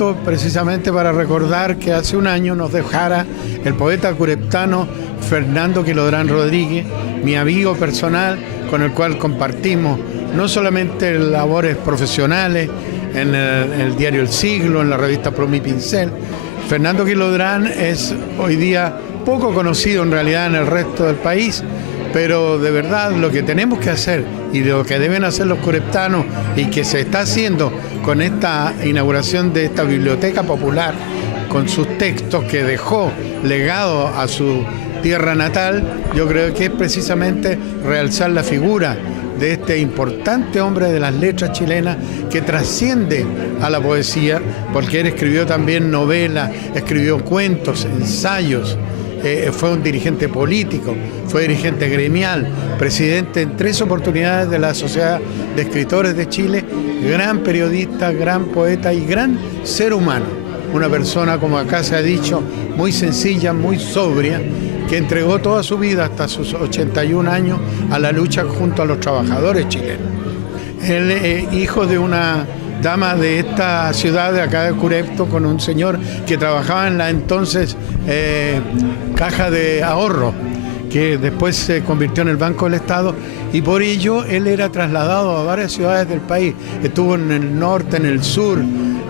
Curepto precisamente para recordar que hace un año nos dejara el poeta cureptano Fernando Quilodrán Rodríguez, mi amigo personal con el cual compartimos no solamente labores profesionales en el diario El Siglo, en la revista Pluma y Pincel. Fernando Quilodrán es hoy día poco conocido en realidad en el resto del país, pero de verdad lo que tenemos que hacer y lo que deben hacer los cureptanos y que se está haciendo con esta inauguración de esta biblioteca popular, con sus textos que dejó legado a su tierra natal, yo creo que es precisamente realzar la figura de este importante hombre de las letras chilenas que trasciende a la poesía, porque él escribió también novelas, escribió cuentos, ensayos, fue un dirigente político, fue dirigente gremial, presidente en 3 oportunidades de la Sociedad de Escritores de Chile, gran periodista, gran poeta y gran ser humano. Una persona, como acá se ha dicho, muy sencilla, muy sobria, que entregó toda su vida hasta sus 81 años a la lucha junto a los trabajadores chilenos. Él es hijo de una dama de esta ciudad de acá de Curepto, con un señor que trabajaba en la entonces Caja de Ahorro, que después se convirtió en el Banco del Estado, y por ello él era trasladado a varias ciudades del país. Estuvo en el norte, en el sur,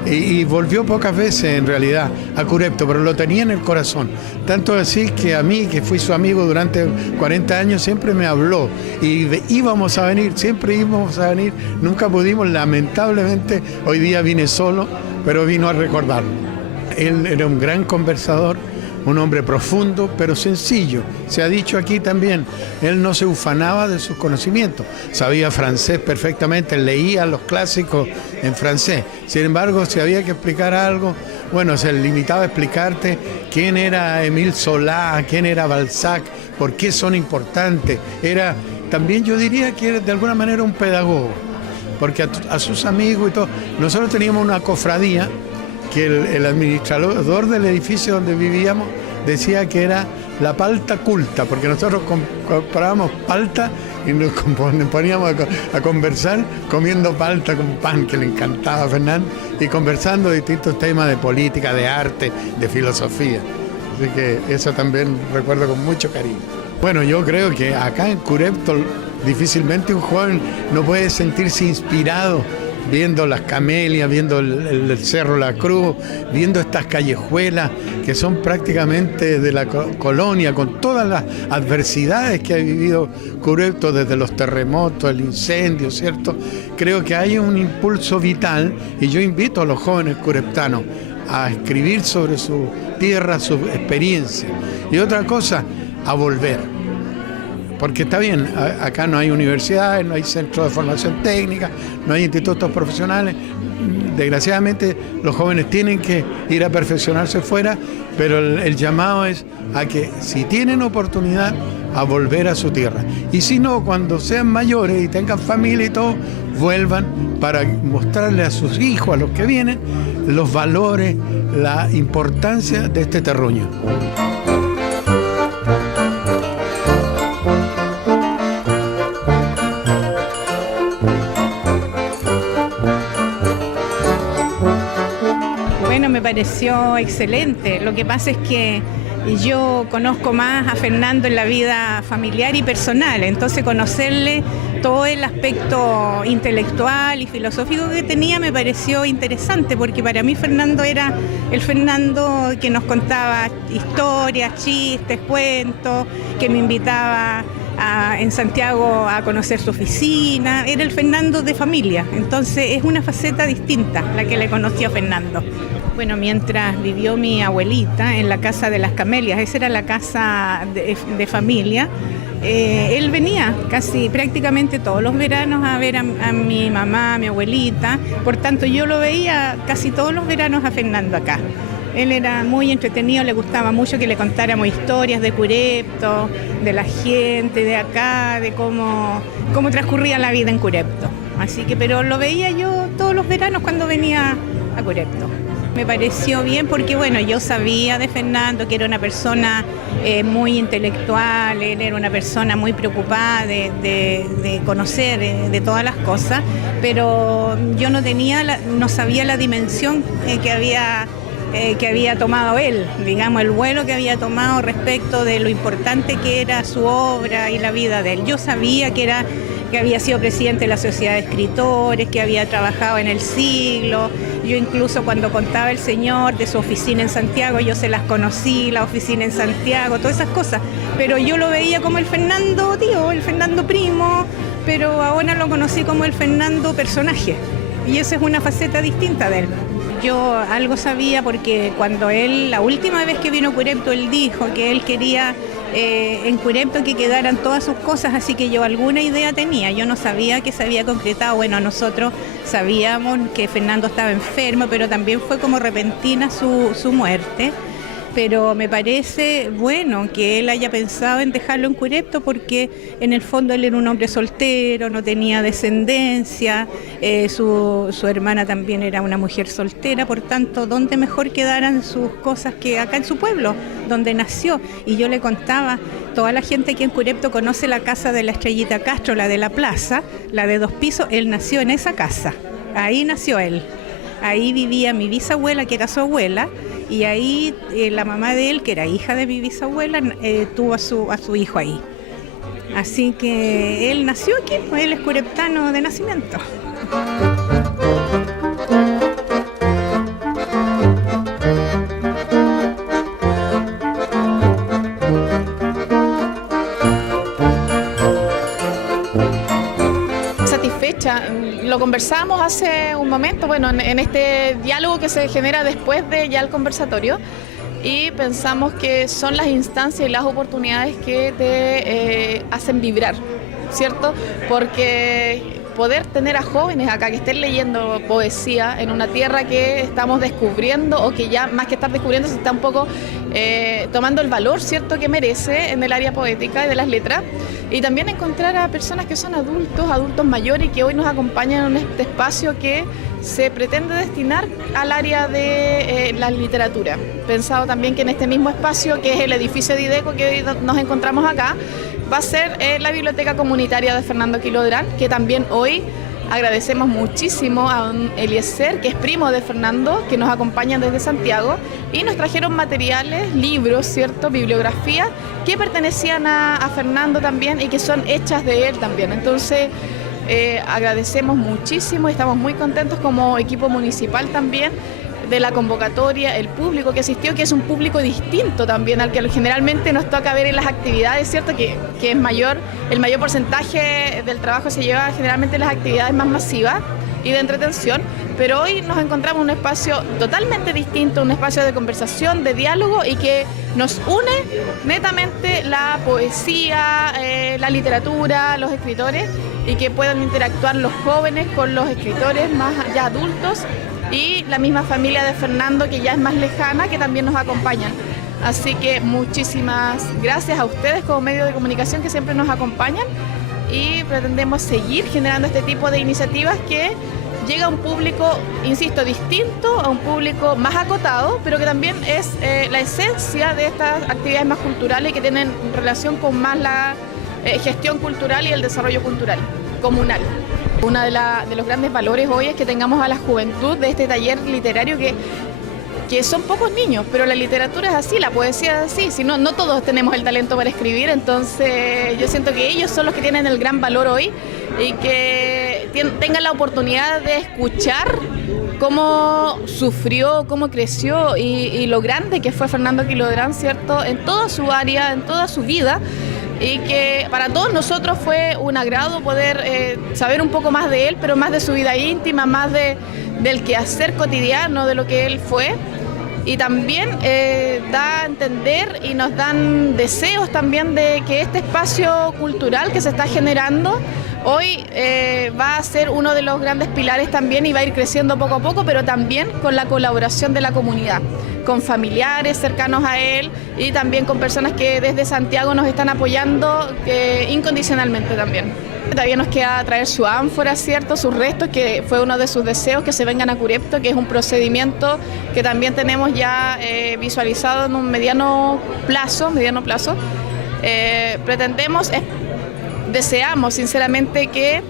y volvió pocas veces en realidad a Curepto, pero lo tenía en el corazón. Tanto así que a mí, que fui su amigo durante 40 años, siempre me habló y íbamos a venir, siempre íbamos a venir, nunca pudimos, lamentablemente hoy día vine solo, pero vino a recordarlo. Él era un gran conversador, un hombre profundo, pero sencillo. Se ha dicho aquí también, él no se ufanaba de sus conocimientos. Sabía francés perfectamente, leía los clásicos en francés. Sin embargo, si había que explicar algo, bueno, se limitaba a explicarte quién era Émile Zola, quién era Balzac, por qué son importantes. Era, también yo diría que era de alguna manera un pedagogo, porque a sus amigos y todo. Nosotros teníamos una cofradía que el administrador del edificio donde vivíamos decía que era la palta culta, porque nosotros comprábamos palta y nos poníamos a conversar comiendo palta con pan, que le encantaba a Fernando, y conversando de distintos temas de política, de arte, de filosofía. Así que eso también recuerdo con mucho cariño. Bueno, yo creo que acá en Curepto difícilmente un joven no puede sentirse inspirado viendo las camelias, viendo el Cerro La Cruz, viendo estas callejuelas que son prácticamente de la colonia, con todas las adversidades que ha vivido Curepto, desde los terremotos, el incendio, ¿cierto? Creo que hay un impulso vital y yo invito a los jóvenes cureptanos a escribir sobre su tierra, su experiencia. Y otra cosa, a volver. Porque está bien, acá no hay universidades, no hay centros de formación técnica, no hay institutos profesionales. Desgraciadamente los jóvenes tienen que ir a perfeccionarse fuera, pero el llamado es a que si tienen oportunidad, a volver a su tierra. Y si no, cuando sean mayores y tengan familia y todo, vuelvan para mostrarle a sus hijos, a los que vienen, los valores, la importancia de este terruño. Me pareció excelente. Lo que pasa es que yo conozco más a Fernando en la vida familiar y personal, entonces conocerle todo el aspecto intelectual y filosófico que tenía me pareció interesante, porque para mí Fernando era el Fernando que nos contaba historias, chistes, cuentos, que me invitaba en Santiago a conocer su oficina. Era el Fernando de familia, entonces es una faceta distinta la que le conocí a Fernando. Bueno, mientras vivió mi abuelita en la Casa de las Camelias, esa era la casa de familia, él venía casi prácticamente todos los veranos a ver a mi mamá, a mi abuelita, por tanto yo lo veía casi todos los veranos a Fernando acá. Él era muy entretenido, le gustaba mucho que le contáramos historias de Curepto, de la gente de acá, de cómo transcurría la vida en Curepto. Así que, pero lo veía yo todos los veranos cuando venía a Curepto. Me pareció bien porque, bueno, yo sabía de Fernando que era una persona muy intelectual, él era una persona muy preocupada de conocer de todas las cosas, pero yo no sabía la dimensión que había tomado él, digamos, el vuelo que había tomado respecto de lo importante que era su obra y la vida de él. Yo sabía que había sido presidente de la Sociedad de Escritores, que había trabajado en el Siglo. Yo incluso cuando contaba el señor de su oficina en Santiago, yo se las conocí, la oficina en Santiago, todas esas cosas. Pero yo lo veía como el Fernando tío, el Fernando primo, pero ahora lo conocí como el Fernando personaje. Y esa es una faceta distinta de él. Yo algo sabía porque cuando él, la última vez que vino a Curepto, él dijo que él quería en Curepto que quedaran todas sus cosas, así que yo alguna idea tenía. Yo no sabía que se había concretado. Bueno, nosotros sabíamos que Fernando estaba enfermo, pero también fue como repentina su muerte. Pero me parece bueno que él haya pensado en dejarlo en Curepto porque en el fondo él era un hombre soltero, no tenía descendencia, su hermana también era una mujer soltera, por tanto, ¿dónde mejor quedaran sus cosas que acá en su pueblo, donde nació? Y yo le contaba, toda la gente aquí en Curepto conoce la casa de la Estrellita Castro, la de la plaza, la de 2 pisos, él nació en esa casa, ahí nació él. Ahí vivía mi bisabuela, que era su abuela, y ahí la mamá de él, que era hija de mi bisabuela, tuvo a su hijo ahí. Así que él nació aquí, pues él es cureptano de nacimiento. Lo conversamos hace un momento, bueno, en este diálogo que se genera después de ya el conversatorio, y pensamos que son las instancias y las oportunidades que te hacen vibrar, ¿cierto? Porque poder tener a jóvenes acá que estén leyendo poesía en una tierra que estamos descubriendo, o que ya más que estar descubriendo se está un poco tomando el valor, ¿cierto?, que merece en el área poética y de las letras, y también encontrar a personas que son adultos mayores, y que hoy nos acompañan en este espacio que se pretende destinar al área de la literatura. Pensado también que en este mismo espacio, que es el edificio de IDECO que hoy nos encontramos acá, va a ser la biblioteca comunitaria de Fernando Quilodrán, que también hoy agradecemos muchísimo a don Eliezer, que es primo de Fernando, que nos acompañan desde Santiago, y nos trajeron materiales, libros, ¿cierto?, bibliografía, que pertenecían a Fernando también y que son hechas de él también. Entonces, agradecemos muchísimo, estamos muy contentos como equipo municipal también de la convocatoria, el público que asistió, que es un público distinto también al que generalmente nos toca ver en las actividades, ¿cierto? Que es mayor, el mayor porcentaje del trabajo se lleva generalmente en las actividades más masivas y de entretención, pero hoy nos encontramos en un espacio totalmente distinto, un espacio de conversación, de diálogo, y que nos une netamente la poesía, la literatura, los escritores, y que puedan interactuar los jóvenes con los escritores más ya adultos, y la misma familia de Fernando, que ya es más lejana, que también nos acompañan. Así que muchísimas gracias a ustedes como medio de comunicación que siempre nos acompañan, y pretendemos seguir generando este tipo de iniciativas que llega a un público, insisto, distinto, a un público más acotado, pero que también es la esencia de estas actividades más culturales, que tienen relación con más la gestión cultural y el desarrollo cultural comunal. Uno de los grandes valores hoy es que tengamos a la juventud de este taller literario que son pocos niños, pero la literatura es así, la poesía es así, si no, no todos tenemos el talento para escribir, entonces yo siento que ellos son los que tienen el gran valor hoy, y que tengan la oportunidad de escuchar cómo sufrió, cómo creció y lo grande que fue Fernando Quilodrán, ¿cierto?, en toda su área, en toda su vida, y que para todos nosotros fue un agrado poder saber un poco más de él, pero más de su vida íntima, más del quehacer cotidiano, de lo que él fue. Y también da a entender y nos dan deseos también de que este espacio cultural que se está generando hoy va a ser uno de los grandes pilares también, y va a ir creciendo poco a poco, pero también con la colaboración de la comunidad, con familiares cercanos a él, y también con personas que desde Santiago nos están apoyando incondicionalmente también. Todavía nos queda traer su ánfora, ¿cierto? Sus restos, que fue uno de sus deseos, que se vengan a Curepto, que es un procedimiento que también tenemos ya visualizado en un mediano plazo. Deseamos sinceramente que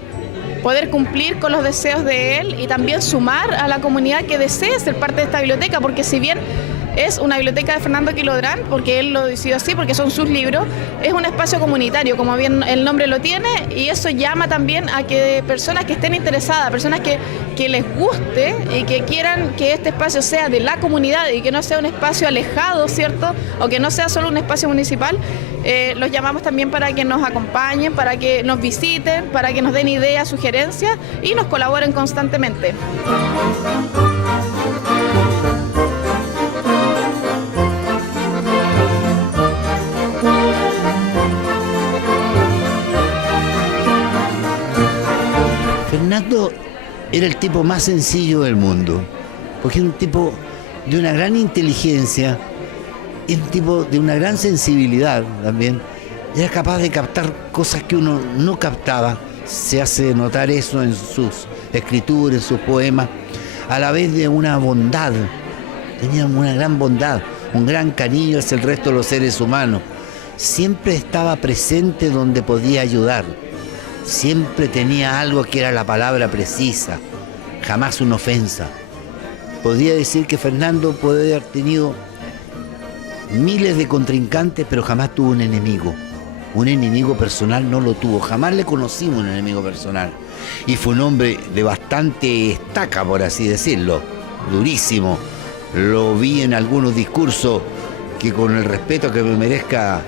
poder cumplir con los deseos de él y también sumar a la comunidad que desee ser parte de esta biblioteca, porque si bien es una biblioteca de Fernando Quilodrán, porque él lo decidió así, porque son sus libros, es un espacio comunitario, como bien el nombre lo tiene, y eso llama también a que personas que estén interesadas, personas que les guste y que quieran que este espacio sea de la comunidad y que no sea un espacio alejado, ¿cierto? O que no sea solo un espacio municipal, los llamamos también para que nos acompañen, para que nos visiten, para que nos den ideas, sugerencias y nos colaboren constantemente. Fernando era el tipo más sencillo del mundo, porque era un tipo de una gran inteligencia, era un tipo de una gran sensibilidad también, era capaz de captar cosas que uno no captaba, se hace notar eso en sus escrituras, en sus poemas, a la vez de una bondad, tenía una gran bondad, un gran cariño hacia el resto de los seres humanos, siempre estaba presente donde podía ayudar. Siempre tenía algo que era la palabra precisa, jamás una ofensa. Podría decir que Fernando puede haber tenido miles de contrincantes, pero jamás tuvo un enemigo. Un enemigo personal no lo tuvo, jamás le conocimos un enemigo personal. Y fue un hombre de bastante estaca, por así decirlo, durísimo. Lo vi en algunos discursos que, con el respeto que me merezca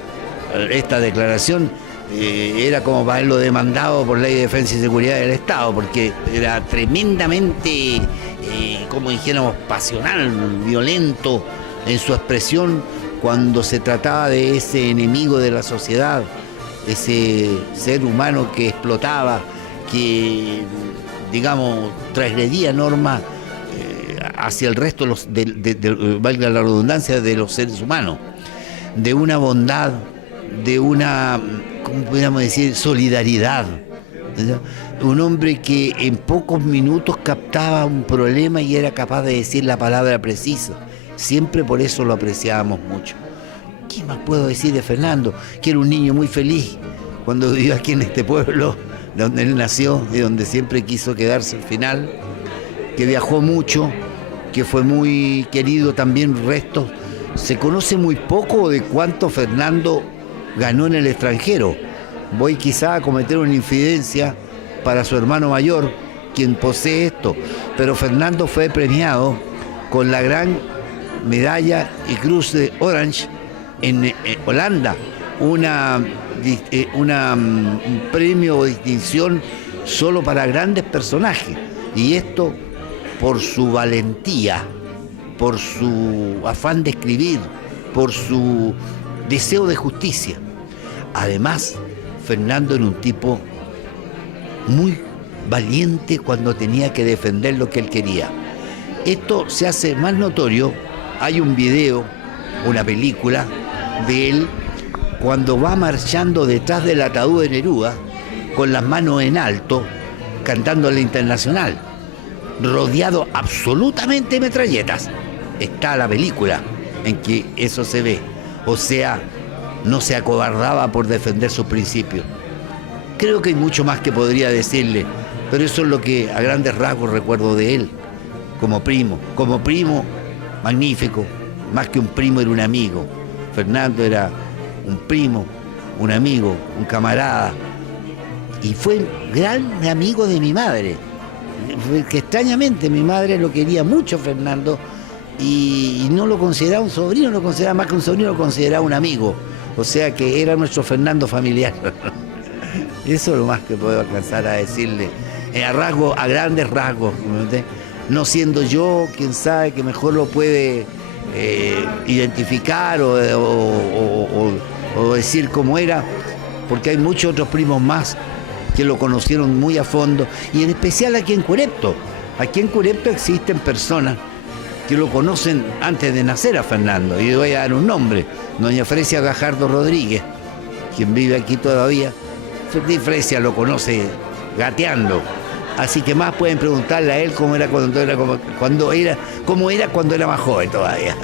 esta declaración, era como para haberlo demandado por Ley de Defensa y Seguridad del Estado, porque era tremendamente, como dijéramos, pasional, violento en su expresión cuando se trataba de ese enemigo de la sociedad, ese ser humano que explotaba, que, digamos, transgredía normas hacia el resto valga la redundancia, de los seres humanos, de una bondad, de una, ¿cómo podríamos decir?, solidaridad. ¿Verdad? Un hombre que en pocos minutos captaba un problema y era capaz de decir la palabra precisa. Siempre por eso lo apreciábamos mucho. ¿Qué más puedo decir de Fernando? Que era un niño muy feliz cuando vivió aquí en este pueblo, donde él nació y donde siempre quiso quedarse al final, que viajó mucho, que fue muy querido también restos. Se conoce muy poco de cuánto Fernando ganó en el extranjero. Voy quizá a cometer una infidencia para su hermano mayor, quien posee esto, pero Fernando fue premiado con la gran medalla y cruz de Orange en Holanda, un premio o distinción solo para grandes personajes, y esto por su valentía, por su afán de escribir, por su deseo de justicia. Además, Fernando era un tipo muy valiente cuando tenía que defender lo que él quería. Esto se hace más notorio. Hay un video, una película de él cuando va marchando detrás del ataúd de Neruda con las manos en alto, cantando la Internacional, rodeado absolutamente de metralletas. Está la película en que eso se ve. O sea, no se acobardaba por defender sus principios. Creo que hay mucho más que podría decirle, pero eso es lo que a grandes rasgos recuerdo de él, como primo. Como primo, magnífico. Más que un primo, era un amigo. Fernando era un primo, un amigo, un camarada. Y fue gran amigo de mi madre. Que extrañamente mi madre lo quería mucho, Fernando, y no lo consideraba un sobrino, no lo consideraba más que un sobrino, lo consideraba un amigo. O sea que era nuestro Fernando familiar. Eso es lo más que puedo alcanzar a decirle. A grandes rasgos. No siendo yo, quien sabe que mejor lo puede identificar o decir cómo era, porque hay muchos otros primos más que lo conocieron muy a fondo, y en especial aquí en Curepto. Aquí en Curepto existen personas que lo conocen antes de nacer a Fernando, y le voy a dar un nombre: doña Fresia Gajardo Rodríguez, quien vive aquí todavía. Di Fresia lo conoce gateando. Así que más pueden preguntarle a él cómo era cuando era más joven todavía.